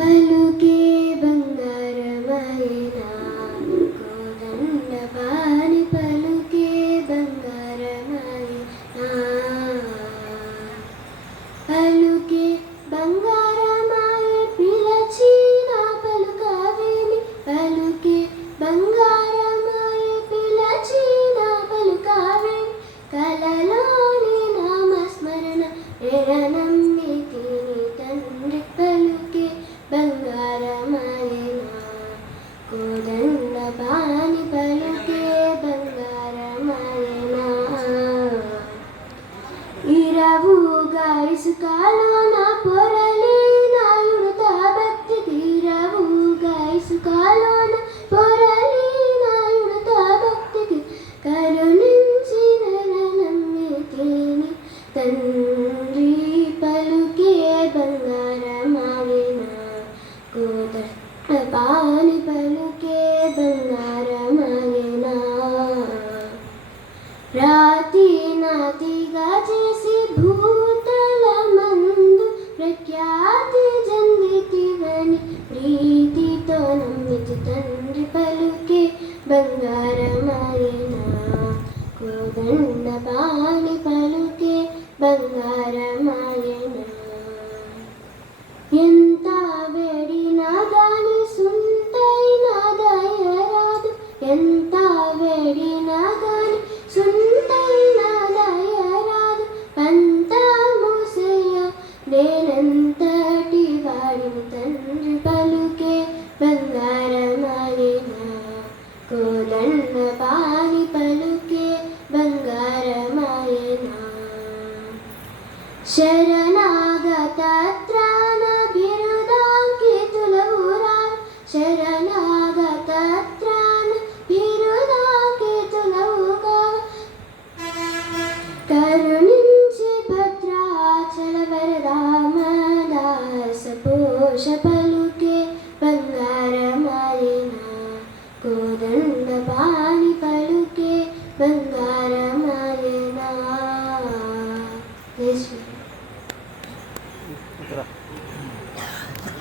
పలుకే బంగారమాయనా కోదండపాణి పలుకే బంగారమాయనా పలుకే బంగారమాయ పిలచిన పలుకవేమి పలుకే బంగారమాయ పిలచిన పలుకవేమి కలలోని నామస్మరణ నమ్మితిని తండ్రి పలుకే బంగారమాయనా కోదండపాణి పలుకే బంగారమాయనా ఇరవుగా ఇసుకలోన పొరలినాయుడుత భక్తికి ఇరవుగా ఇసుకలోన పొరలినాయుడుత భక్తికి కరుణించిన నమ్మితిని తండ్రి పలుకే బంగారమాయనా కోదండపాణి పలుకే బంగారమాయనా రాతి నాతిగా చేసి భూతల మందు ప్రఖ్యాతి జందితివని ప్రీతితో నమ్మితి తండ్రి పలుకే బంగారమాయనా కోదండపాణి పలుకే బంగారమాయనా ఎంత వేడినా గాని సుంటైనా దయరాదు ఎంత వేడినా గాని సుంటైనా దయరాదు పంత మూసేయ నేనంతటి వాడిని తండ్రి పలుకే బంగారమాయనా కోదండపాణి పలుకే బంగారమాయనా శరణాగత త్రాణ బిరుదాంకితులవురా శరణాగత త్రాణ బిరుదాంకితులవుగా కరుణించి భద్రాచల వరదామదాస పోష పలుకే బంగారమాయనా కోదండపాణి పలుకే బంగారమాయనా